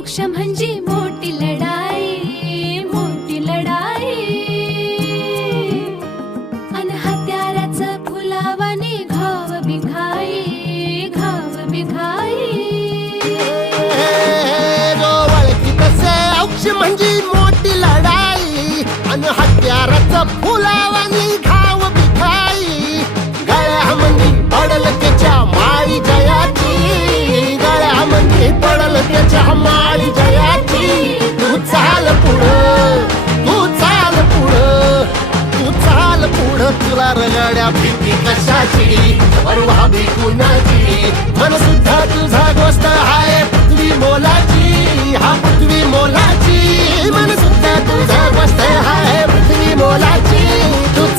मोक्ष म्हणजे मोठी लढाई, मोठी लढाई. अन हत्याराचं फुलावाने घाव बिघाई, घाव बिघाई. जो वळखीत असे औक्ष म्हणजे मोठी लढाई अन हत्याराचं फुलावानी घाव बिघाई. गळ्यामध्ये पडल त्याच्या माळी जयाची, गळ्यामध्ये पडल त्याच्या माळी जयाची. तू चाल पुढं, तू चाल पुढं, तू चाल पुढं. तुला रगड्या भीती कशाची, परवा भी कुणाची. मन सुद्धा तुझा गोष्ट आहे पृथ्वी मोलाची, हा पृथ्वी मोलाची. मन सुद्धा तुझा गोष्ट आहे पृथ्वी मोलाची.